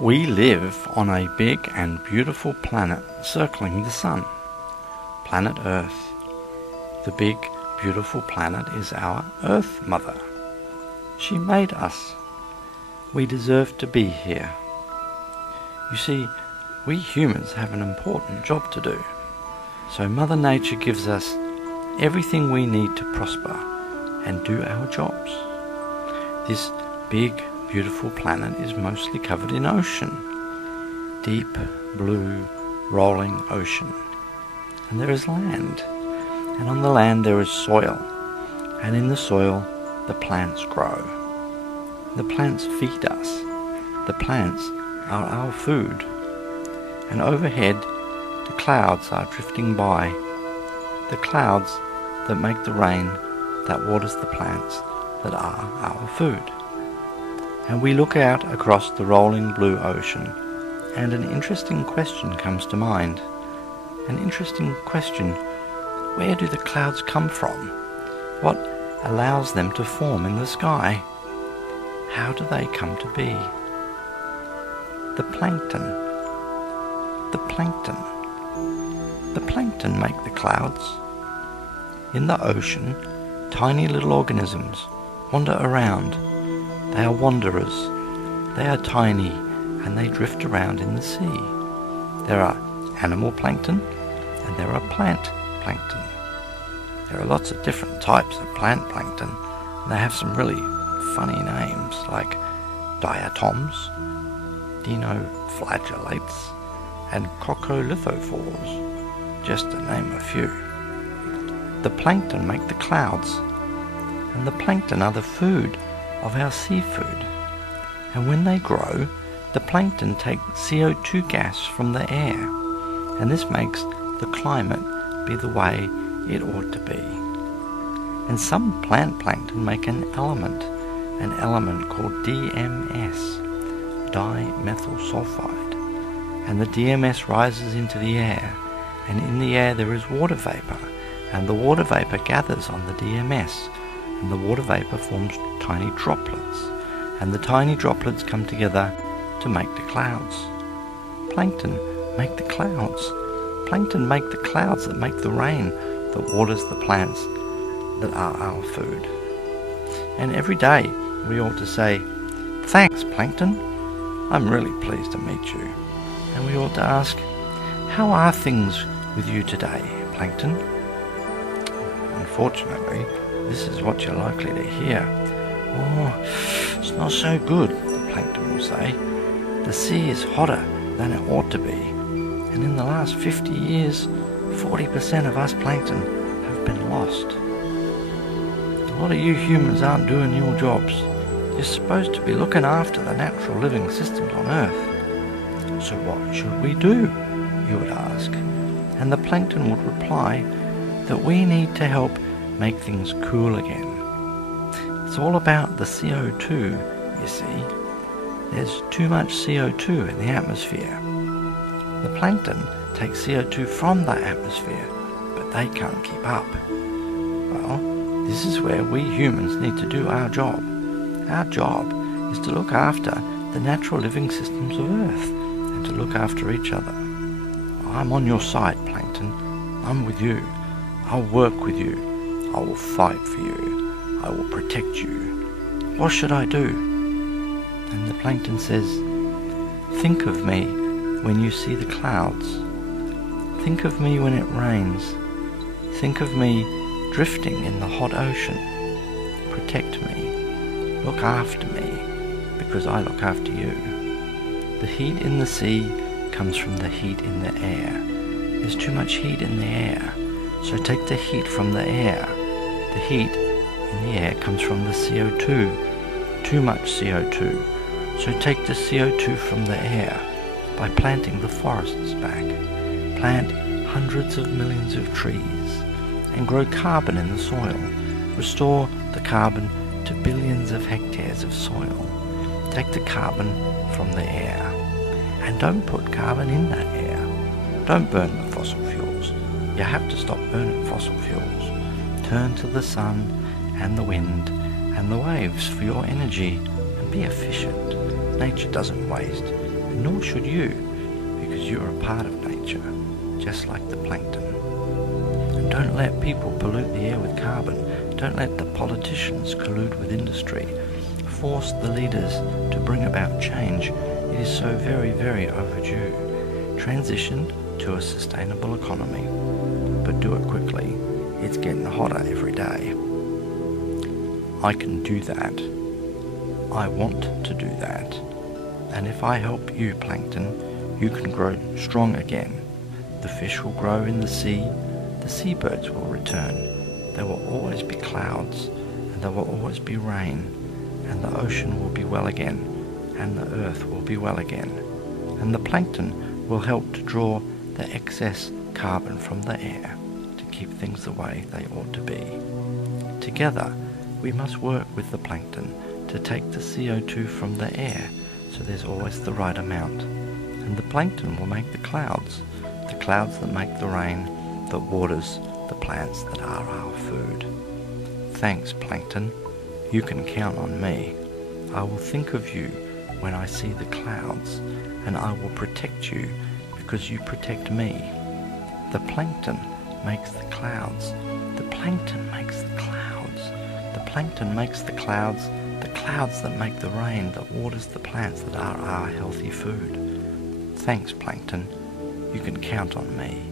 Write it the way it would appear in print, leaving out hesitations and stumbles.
We live on a big and beautiful planet circling the sun, planet Earth. The big, beautiful planet is our Earth Mother. She made us. We deserve to be here. You see, we humans have an important job to do. So Mother Nature gives us everything we need to prosper and do our jobs. This big, beautiful planet is mostly covered in ocean. Deep, blue, rolling ocean. And there is land. And on the land there is soil. And in the soil the plants grow. The plants feed us. The plants are our food. And overhead the clouds are drifting by. The clouds that make the rain that waters the plants that are our food. And we look out across the rolling blue ocean, and an interesting question comes to mind. An interesting question: where do the clouds come from? What allows them to form in the sky? How do they come to be? The plankton. The plankton. The plankton make the clouds. In the ocean, tiny little organisms wander around. They are wanderers. They are tiny and they drift around in the sea. There are animal plankton and there are plant plankton. There are lots of different types of plant plankton. They have some really funny names like diatoms, dinoflagellates, and coccolithophores, just to name a few. The plankton make the clouds, and the plankton are the food of our seafood. And when they grow, the plankton take CO2 gas from the air, and this makes the climate be the way it ought to be. And some plant plankton make an element called DMS, dimethyl sulfide, and the DMS rises into the air, and in the air there is water vapor, and the water vapor gathers on the DMS, and the water vapor forms tiny droplets, and the tiny droplets come together to make the clouds. Plankton make the clouds. Plankton make the clouds that make the rain that waters the plants that are our food. And every day we ought to say, "Thanks, Plankton. I'm really pleased to meet you." And we ought to ask, "How are things with you today, Plankton?" Unfortunately, this is what you're likely to hear. "Oh, it's not so good," the plankton will say. "The sea is hotter than it ought to be. And in the last 50 years, 40% of us plankton have been lost. A lot of you humans aren't doing your jobs. You're supposed to be looking after the natural living systems on Earth. So what should we do?" you would ask. And the plankton would reply that we need to help make things cool again. It's all about the CO2, you see. There's too much CO2 in the atmosphere. The plankton take CO2 from the atmosphere, but they can't keep up. Well, this is where we humans need to do our job. Our job is to look after the natural living systems of Earth and to look after each other. I'm on your side, Plankton. I'm with you. I'll work with you. I will fight for you. I will protect you. What should I do? And the plankton says, "Think of me when you see the clouds. Think of me when it rains. Think of me drifting in the hot ocean. Protect me. Look after me, because I look after you. The heat in the sea comes from the heat in the air. There's too much heat in the air, so take the heat from the air. The heat in the air comes from the CO2. Too much CO2. So take the CO2 from the air by planting the forests back. Plant hundreds of millions of trees and grow carbon in the soil. Restore the carbon to billions of hectares of soil. Take the carbon from the air. And don't put carbon in that air. Don't burn the fossil fuels. You have to stop burning fossil fuels. Turn to the sun and the wind and the waves for your energy and be efficient. Nature doesn't waste. nor should you, because you are a part of nature, just like the plankton. And don't let people pollute the air with carbon. Don't let the politicians collude with industry. Force the leaders to bring about change. It is so very, very overdue. Transition to a sustainable economy, but do it quickly. It's getting hotter every day. I can do that. I want to do that. And if I help you, plankton, you can grow strong again. The fish will grow in the sea. The seabirds will return. There will always be clouds, and there will always be rain, and the ocean will be well again, and the earth will be well again. And the plankton will help to draw the excess carbon from the air to keep things the way they ought to be. Together, we must work with the plankton to take the CO2 from the air so there's always the right amount. And the plankton will make the clouds that make the rain that waters the plants that are our food. Thanks, plankton. You can count on me. I will think of you when I see the clouds, and I will protect you because you protect me. The plankton makes the clouds. The plankton makes the clouds. The plankton makes the clouds that make the rain that waters the plants that are our healthy food. Thanks, plankton. You can count on me.